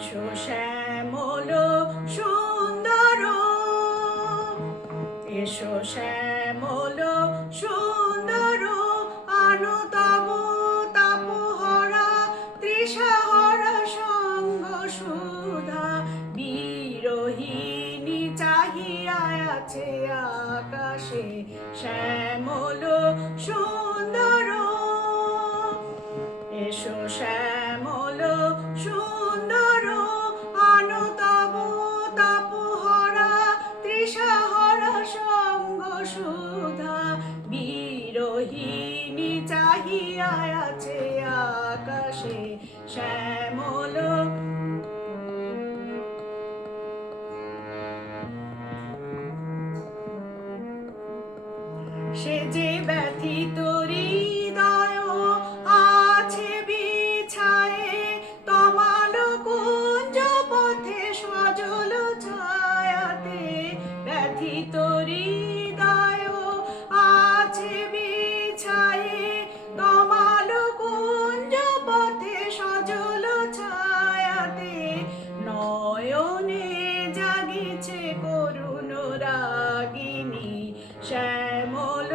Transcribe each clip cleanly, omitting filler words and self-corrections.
এসো শ্যামল সুন্দর, এসো শ্যামল সুন্দর, আনো তব তাপহরা তৃষাহরা সঙ্গ সুধা। বিরোহিণী চাহিয়া আছে আকাশে শ্যামল সুন্দর। এসো শ্যামল সুন্দর, আনো তব তাপহরা তৃষাহরা সঙ্গ সুধা। বিরোহিণী চাহিয়া আছে আকাশে শ্যামল। সে যে ব্যথিত হৃদয় আছে বিছায়ে, তমাল কুঞ্জ পথে সজল ছায়াতে। ব্যথিত হৃদয় আছে বিছায়ে, তমাল কুঞ্জ পথে সজল ছায়াতে। নয়নে জাগিছে করুণ রাগিনী শ্যামল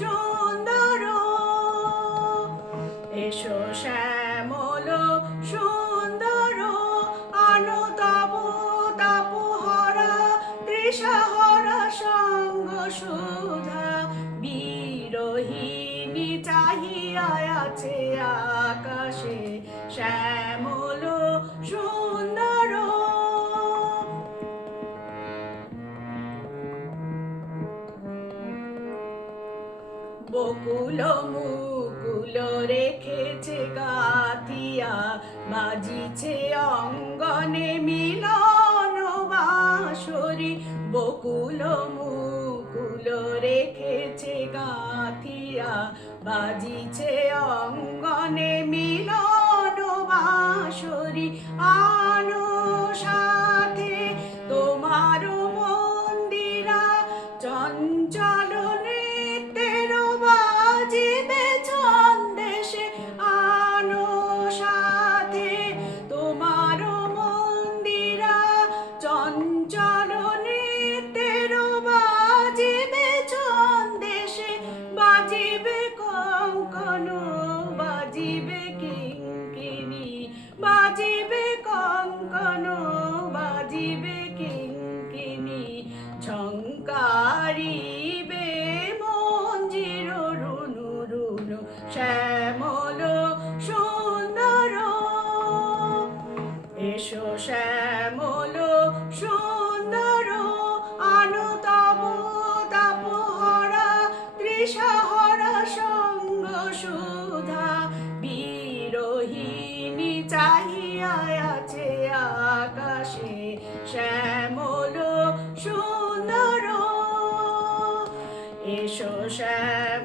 সুন্দর। এসো শ্যামল সুন্দর, আনো তব তাপহরা তৃষাহরা সঙ্গ সুধা। বিরোহিণী চাহিয়া আছে আকাশে শ্যামল সুন্দর। বকুল মুকুল রেখেছে গাথিয়া, বাজিছে অঙ্গনে মিলন বাঁশরি। বকুল মুকুল রেখেছে গাথিয়া, বাজিছে অঙ্গনে মিলন বাঁশরি। আনো সাথে তোমার মন্দিরা, চঞ্চল নৃত্যের বাজিবে ছন্দেশে। আনো সাথে তোমার মন্দিরা, চঞ্চল নৃত্যের বাজিবে ছন্দেশে। বাজিবে কঙ্কণ, বাজিবে কিঙ্কিণী, বাজিবে কঙ্কণ, বাজিবে কিঙ্কিণী। ঝঙ্কারিবে মঞ্জির রুনু রুনু শ্যামল সুন্দর। এসো শ্যামল সুন্দর, আনো তব তাপহরা তৃষাহরা সঙ্গ সুধা। বিরোহিণী চাহিয়া আছে আকাশে শ্যামল সুন্দর। এসো শ্যামল